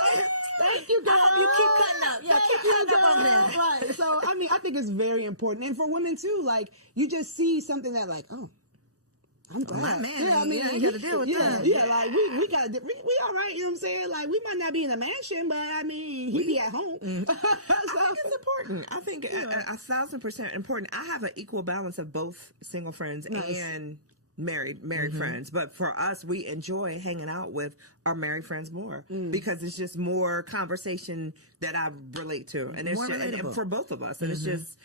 thank you, girl. You keep cutting up. Yeah, keep cutting up over there. Right. So, I think it's very important. And for women too, like you just see something that like, oh, I'm glad. My man, you got to deal with that. Yeah, like we got to, we all right, you know what I'm saying? Like we might not be in a mansion, but he be at home. I think it's important. I think 1,000% important. I have an equal balance of both single friends and married friends, but for us, we enjoy hanging out with our married friends more because it's just more conversation that I relate to, and it's just, and for both of us, and it's just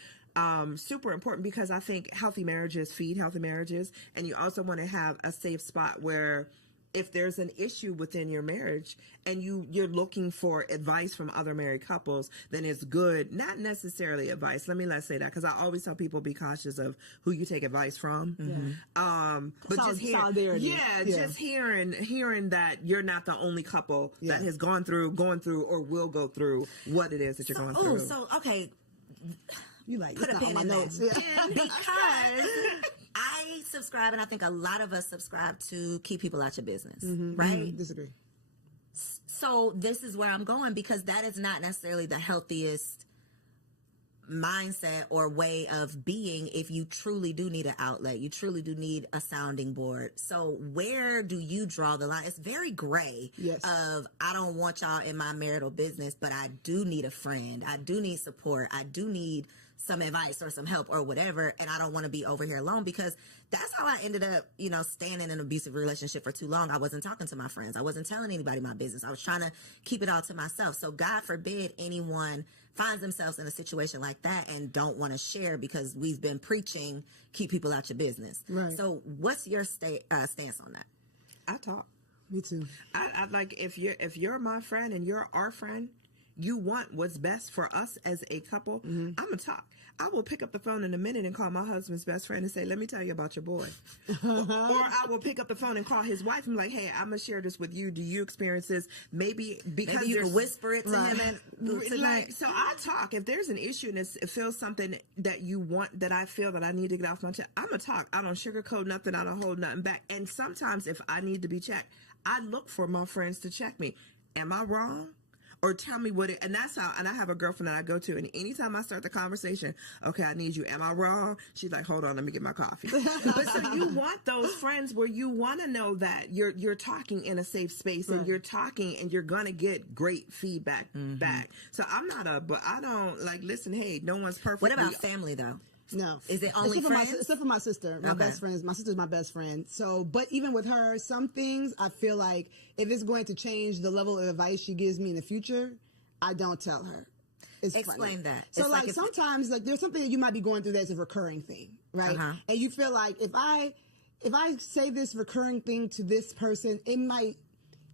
super important because I think healthy marriages feed healthy marriages, and you also want to have a safe spot where if there's an issue within your marriage and you're looking for advice from other married couples, then it's good, not necessarily advice. Let's say that, because I always tell people be cautious of who you take advice from. But just just hearing that you're not the only couple that has gone through or will go through what it is that you're going through. So okay. You like put a pin on my notes. Because I subscribe, and I think a lot of us subscribe to keep people out your business, right? Disagree. So this is where I'm going, because that is not necessarily the healthiest mindset or way of being if you truly do need an outlet. You truly do need a sounding board. So where do you draw the line? It's very gray of, I don't want y'all in my marital business, but I do need a friend. I do need support. I do need some advice or some help or whatever, and I don't want to be over here alone, because that's how I ended up, staying in an abusive relationship for too long. I wasn't talking to my friends. I wasn't telling anybody my business. I was trying to keep it all to myself. So God forbid anyone finds themselves in a situation like that and don't want to share, because we've been preaching, keep people out your business. Right. So what's your stance on that? I talk. Me too. I like, if you're my friend and you're our friend, you want what's best for us as a couple, I'm going to talk. I will pick up the phone in a minute and call my husband's best friend and say, let me tell you about your boy. Or I will pick up the phone and call his wife and be like, hey, I'm going to share this with you. Do you experience this? Maybe you can whisper it to him. So I talk. If there's an issue and it feels something that you want, that I feel that I need to get off my chest, I'm going to talk. I don't sugarcoat nothing. I don't hold nothing back. And sometimes if I need to be checked, I look for my friends to check me. Am I wrong? Or tell me and that's how, and I have a girlfriend that I go to, and anytime I start the conversation, okay, I need you. Am I wrong? She's like, hold on, let me get my coffee. But so you want those friends where you want to know that you're talking in a safe space, and you're talking and you're going to get great feedback back. So but I don't listen, hey, no one's perfect. What about family though? No. Is it only friends? Except for my sister. My best friend my sister's my best friend. So, but even with her, some things I feel like if it's going to change the level of advice she gives me in the future, I don't tell her. Explain that. So sometimes there's something that you might be going through that's a recurring thing, right? And you feel like if I say this recurring thing to this person, it might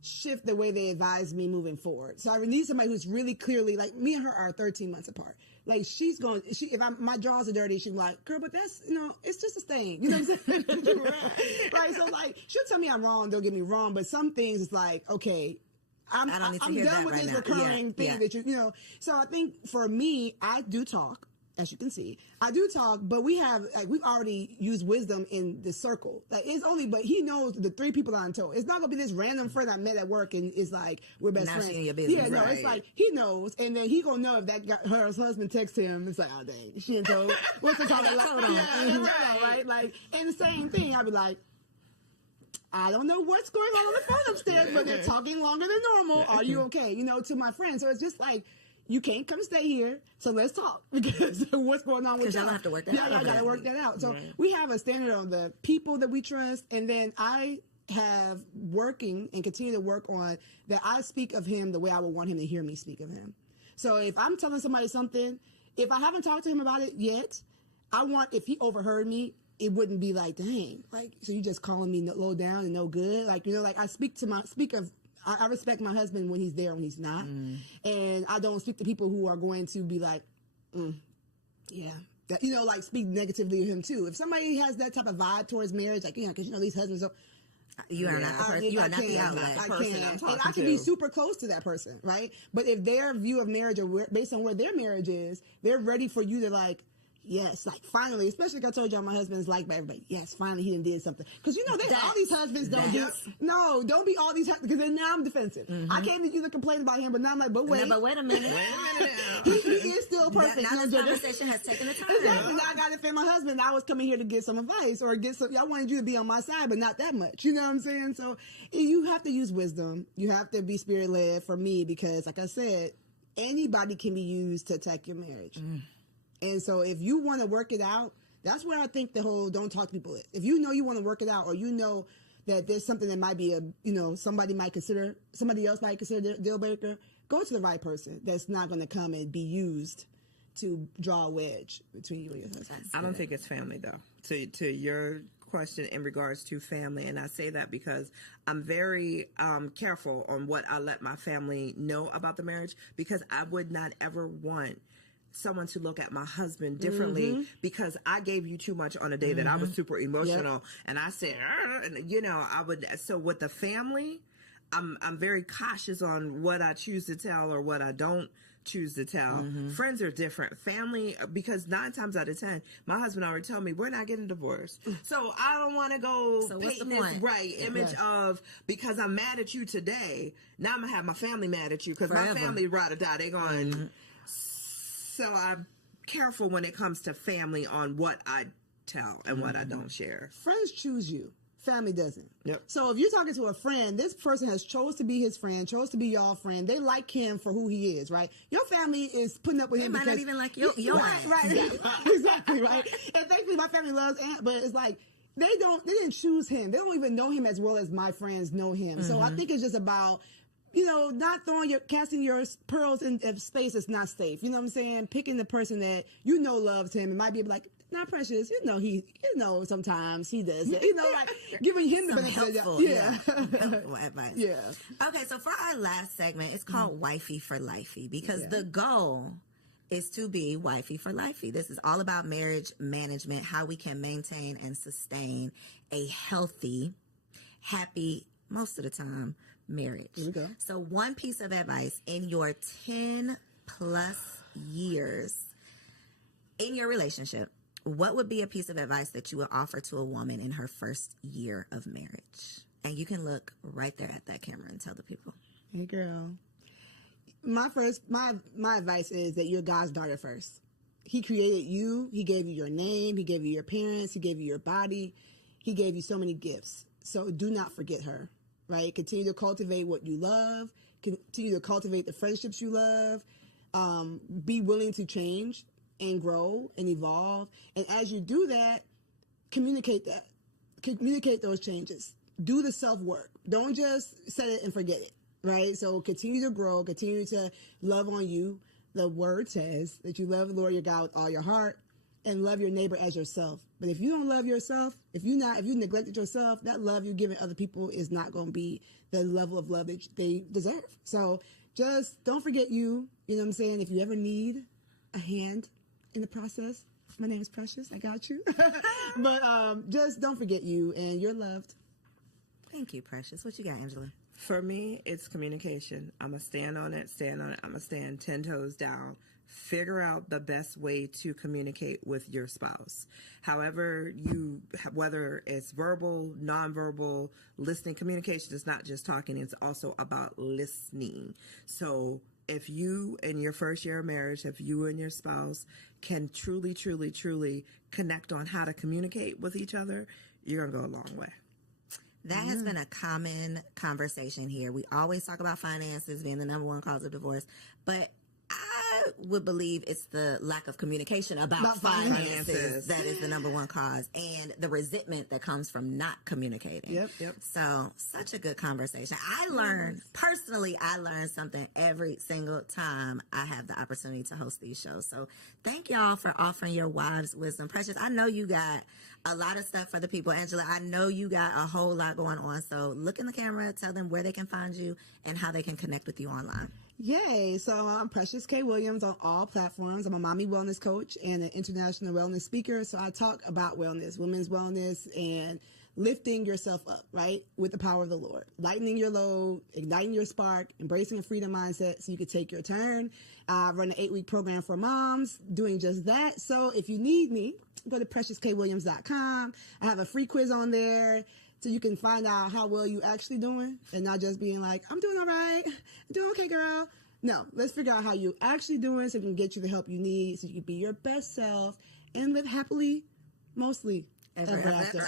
shift the way they advise me moving forward. So I need somebody who's really clearly, like, me and her are 13 months apart. Like, my drawers are dirty, she's like, girl, but that's, it's just a stain. You know what I'm saying? Right. So, she'll tell me I'm wrong, don't get me wrong, but some things it's like, okay, I'm I don't need to I'm hear done that with right this now. recurring thing Yeah. that you know. So I think for me, I do talk. As you can see, I do talk, but we've already used wisdom in the circle. Like it's only, but he knows the 3 people I'm told. It's not gonna be this random friend I met at work and it's like we're best Now friends. she in your business. Yeah, no, Right. it's like he knows, and then he gonna know if her husband texts him. It's like, oh dang, she didn't tell. What's it called? Like, Hold on. yeah, right? Like, and the same thing. I'd be like, I don't know what's going on the phone upstairs, but they're talking longer than normal. Are you okay? You know, to my friends. So it's just like, you can't come stay here, so let's talk because what's going on with Because y'all have to work that out. Yeah, y'all gotta work that out. So we have a standard on the people that we trust, and then I have working and continue to work on that. I speak of him the way I would want him to hear me speak of him. So if I'm telling somebody something, if I haven't talked to him about it yet, I want, if he overheard me, it wouldn't be like, dang, like, so you just calling me low down and no good. Like, you know, like I I respect my husband when he's there, when he's not. And I don't speak to people who are going to be like, yeah. That, you know, like speak negatively of him too. If somebody has that type of vibe towards marriage, like, because you know, these husbands are, You are not the person. You are not the outlet. I person I'm can't. talking And I can to. be super close to that person, right? But if their view of marriage or based on where their marriage is, they're ready for you to like, yes, like finally, especially like I told y'all, my husband's liked by everybody. Yes, finally he did something. Because you know, all these husbands don't do. No, don't be all these because then now I'm defensive. I came to you to complain about him, but now I'm like, but wait, No, but wait a minute. he is still perfect. Now No, this Jojo. conversation has taken the time. Exactly. Now I got to defend my husband. I was coming here to get some advice or get some. I wanted you to be on my side, but not that much. You know what I'm saying? So you have to use wisdom. You have to be spirit led for me because, like I said, anybody can be used to attack your marriage. And so if you want to work it out, that's where I think the whole don't talk to people is. If you know you want to work it out, or you know that there's something that might be somebody else might consider a deal breaker, go to the right person that's not going to come and be used to draw a wedge between you and your husband. I don't think it's family though. To your question in regards to family, and I say that because I'm very careful on what I let my family know about the marriage, because I would not ever want someone to look at my husband differently because I gave you too much on a day that I was super emotional and I said, and you know, I would. So with the family, I'm very cautious on what I choose to tell or what I don't choose to tell. Friends are different. Family, because 9 times out of 10, my husband already told me we're not getting divorced. So I don't want to go painting this image of, because I'm mad at you today, now I'm gonna have my family mad at you because my family ride or die. They're going. So I'm careful when it comes to family on what I tell and what I don't share. Friends choose you. Family doesn't. Yep. So if you're talking to a friend, this person has chose to be his friend, chose to be y'all friend. They like him for who he is, right? Your family is putting up with him might because not even like your right, exactly, right. And thankfully, my family loves Aunt, but it's like they didn't choose him. They don't even know him as well as my friends know him. So I think it's just about, you know, not casting your pearls in space that's not safe. You know what I'm saying? Picking the person that you know loves him and might be like, not Precious. You know, sometimes he does it. You know, like giving him the benefit of the helpful advice. Yeah. Okay, so for our last segment, it's called Wifey for Lifey, because the goal is to be wifey for lifey. This is all about marriage management, how we can maintain and sustain a healthy, happy, most of the time, marriage. Here we go. So one piece of advice in your 10 plus years in your relationship, what would be a piece of advice that you would offer to a woman in her first year of marriage? And you can look right there at that camera and tell the people. Hey, girl. My advice is that you're God's daughter first. He created you. He gave you your name. He gave you your parents. He gave you your body. He gave you so many gifts. So do not forget her, right? Continue to cultivate what you love. Continue to cultivate the friendships you love. Be willing to change and grow and evolve. And as you do that, communicate that. Communicate those changes. Do the self-work. Don't just set it and forget it, right? So continue to grow, continue to love on you. The word says that you love the Lord your God with all your heart and love your neighbor as yourself. But if you don't love yourself, if you neglected yourself, that love you're giving other people is not going to be the level of love that they deserve. So just don't forget you. You know what I'm saying? If you ever need a hand in the process, my name is Precious. I got you. But just don't forget you, and you're loved. Thank you, Precious. What you got, Angela? For me, it's communication. I'm going to stand on it. I'm going to stand 10 toes down. Figure out the best way to communicate with your spouse. However, whether it's verbal, nonverbal, listening, communication is not just talking, it's also about listening. So if you, in your first year of marriage, if you and your spouse can truly, truly, truly connect on how to communicate with each other, you're going to go a long way. That has been a common conversation here. We always talk about finances being the number one cause of divorce, but I would believe it's the lack of communication about finances that is the number one cause, and the resentment that comes from not communicating. Yep. So, such a good conversation. I learn something every single time I have the opportunity to host these shows. So, thank y'all for offering your wives' wisdom. Precious, I know you got a lot of stuff for the people. Angela, I know you got a whole lot going on. So, look in the camera, tell them where they can find you and how they can connect with you online. Yay. So I'm Precious K. Williams on all platforms. I'm a mommy wellness coach and an international wellness speaker. So I talk about wellness, women's wellness, and lifting yourself up, right, with the power of the Lord, lightening your load, igniting your spark, embracing a freedom mindset so you can take your turn. I run an 8-week program for moms doing just that. So if you need me, go to preciouskwilliams.com. I have a free quiz on there, so you can find out how well you actually doing and not just being like, I'm doing all right. I'm doing okay, girl. No, let's figure out how you actually doing so we can get you the help you need so you can be your best self and live happily, mostly ever after.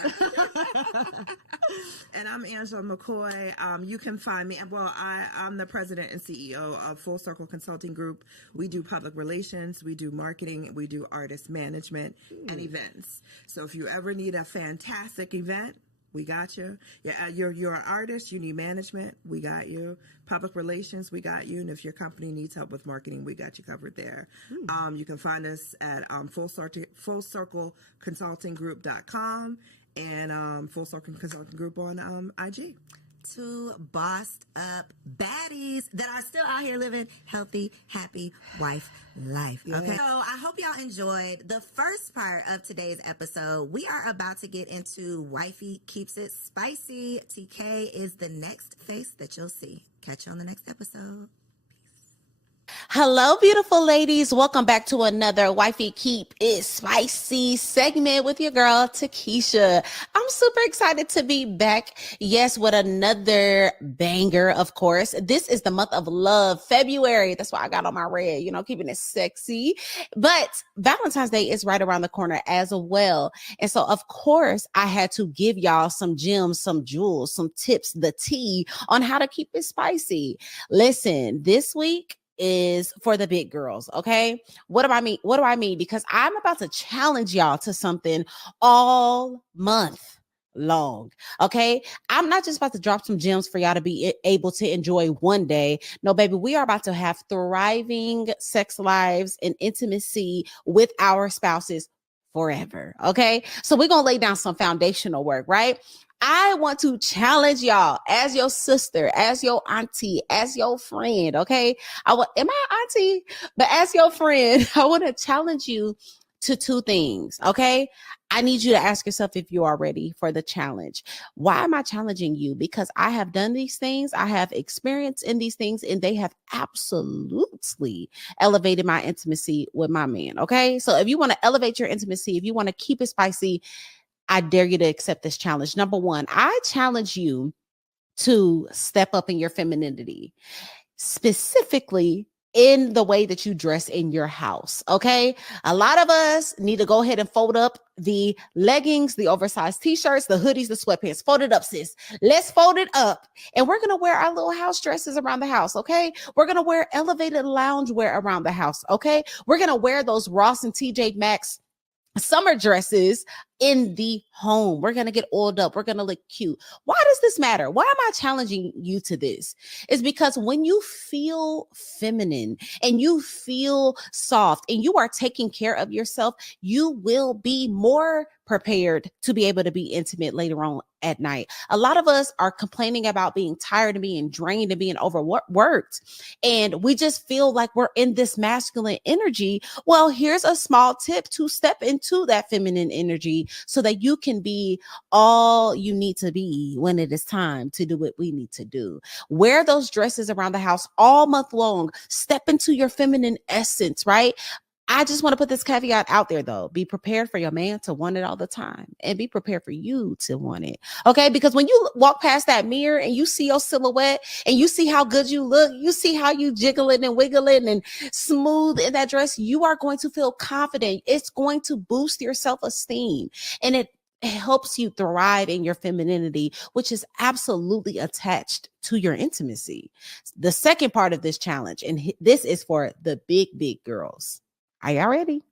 And I'm Angela McCoy. You can find me. Well, I'm the president and CEO of Full Circle Consulting Group. We do public relations, we do marketing, we do artist management and events. So if you ever need a fantastic event, we got you. Yeah, you're an artist. You need management. We got you. Public relations. We got you. And if your company needs help with marketing, we got you covered there. You can find us at fullcircleconsultinggroup.com and Full Circle Consulting Group on IG. Two bossed up baddies that are still out here living healthy, happy wife life. Okay. So I hope y'all enjoyed the first part of today's episode. We are about to get into Wifey Keeps It Spicy. TK is the next face that you'll see. Catch you on the next episode. Hello, beautiful ladies. Welcome back to another Wifey Keep It Spicy segment with your girl, Takesha. I'm super excited to be back. Yes, with another banger, of course. This is the month of love, February. That's why I got on my red, keeping it sexy. But Valentine's Day is right around the corner as well. And so, of course, I had to give y'all some gems, some jewels, some tips, the tea on how to keep it spicy. Listen, this week is for the big girls. Okay. What do I mean? Because I'm about to challenge y'all to something all month long. Okay. I'm not just about to drop some gems for y'all to be able to enjoy one day. No, baby, we are about to have thriving sex lives and intimacy with our spouses forever. Okay. So we're going to lay down some foundational work, right? I want to challenge y'all as your sister, as your auntie, as your friend. Okay. Am I auntie? But as your friend, I want to challenge you to two things. Okay. I need you to ask yourself if you are ready for the challenge. Why am I challenging you? Because I have done these things. I have experience in these things, and they have absolutely elevated my intimacy with my man. Okay. So if you want to elevate your intimacy, if you want to keep it spicy, I dare you to accept this challenge. Number one, I challenge you to step up in your femininity, specifically in the way that you dress in your house. Okay. A lot of us need to go ahead and fold up the leggings, the oversized t-shirts, the hoodies, the sweatpants. Fold it up, sis. Let's fold it up. And we're going to wear our little house dresses around the house. Okay. We're going to wear elevated loungewear around the house. Okay. We're going to wear those Ross and TJ Maxx summer dresses in the home. We're going to get oiled up. We're going to look cute. Why does this matter? Why am I challenging you to this? It's because when you feel feminine and you feel soft and you are taking care of yourself, you will be more prepared to be able to be intimate later on at night. A lot of us are complaining about being tired and being drained and being overworked. And we just feel like we're in this masculine energy. Well, here's a small tip to step into that feminine energy so that you can be all you need to be when it is time to do what we need to do. Wear those dresses around the house all month long. Step into your feminine essence, right? I just want to put this caveat out there though. Be prepared for your man to want it all the time, and be prepared for you to want it. Okay. Because when you walk past that mirror and you see your silhouette and you see how good you look, you see how you jiggling and wiggling and smooth in that dress, you are going to feel confident. It's going to boost your self-esteem, and it helps you thrive in your femininity, which is absolutely attached to your intimacy. The second part of this challenge, and this is for the big girls. Are y'all ready?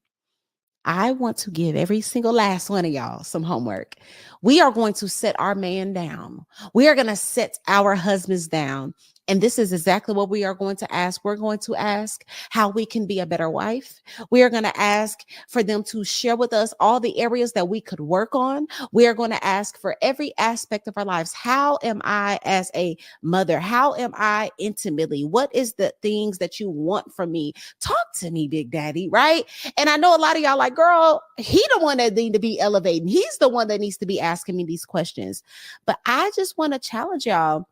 I want to give every single last one of y'all some homework. We are going to set our man down. We are going to set our husbands down. And this is exactly what we are going to ask. We're going to ask how we can be a better wife. We are going to ask for them to share with us all the areas that we could work on. We are going to ask for every aspect of our lives. How am I as a mother? How am I intimately? What is the things that you want from me? Talk to me, Big Daddy, right? And I know a lot of y'all like, girl, he the one that need to be elevating. He's the one that needs to be asking me these questions. But I just want to challenge y'all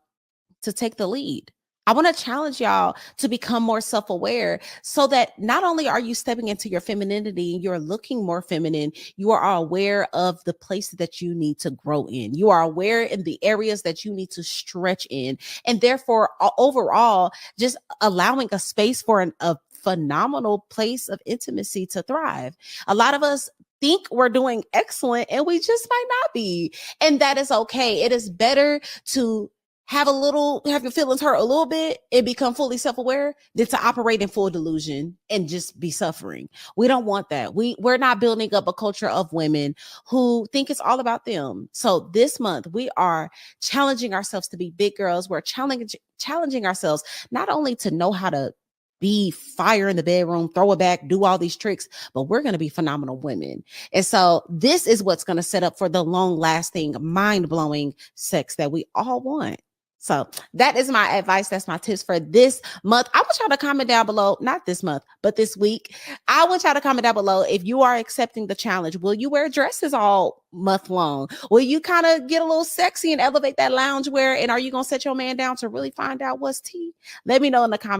to take the lead. I want to challenge y'all to become more self-aware so that not only are you stepping into your femininity, you're looking more feminine, you are aware of the places that you need to grow in. You are aware in the areas that you need to stretch in. And therefore, overall, just allowing a space for a phenomenal place of intimacy to thrive. A lot of us think we're doing excellent and we just might not be. And that is okay. It is better to have your feelings hurt a little bit and become fully self-aware than to operate in full delusion and just be suffering. We don't want that. We're not building up a culture of women who think it's all about them. So this month we are challenging ourselves to be big girls. We're challenging ourselves not only to know how to be fire in the bedroom, throw it back, do all these tricks, but we're going to be phenomenal women. And so this is what's going to set up for the long-lasting, mind-blowing sex that we all want. So that is my advice. That's my tips for this month. I want y'all to comment down below, not this month, but this week. I want y'all to comment down below if you are accepting the challenge. Will you wear dresses all month long? Will you kind of get a little sexy and elevate that loungewear? And are you going to set your man down to really find out what's tea? Let me know in the comments.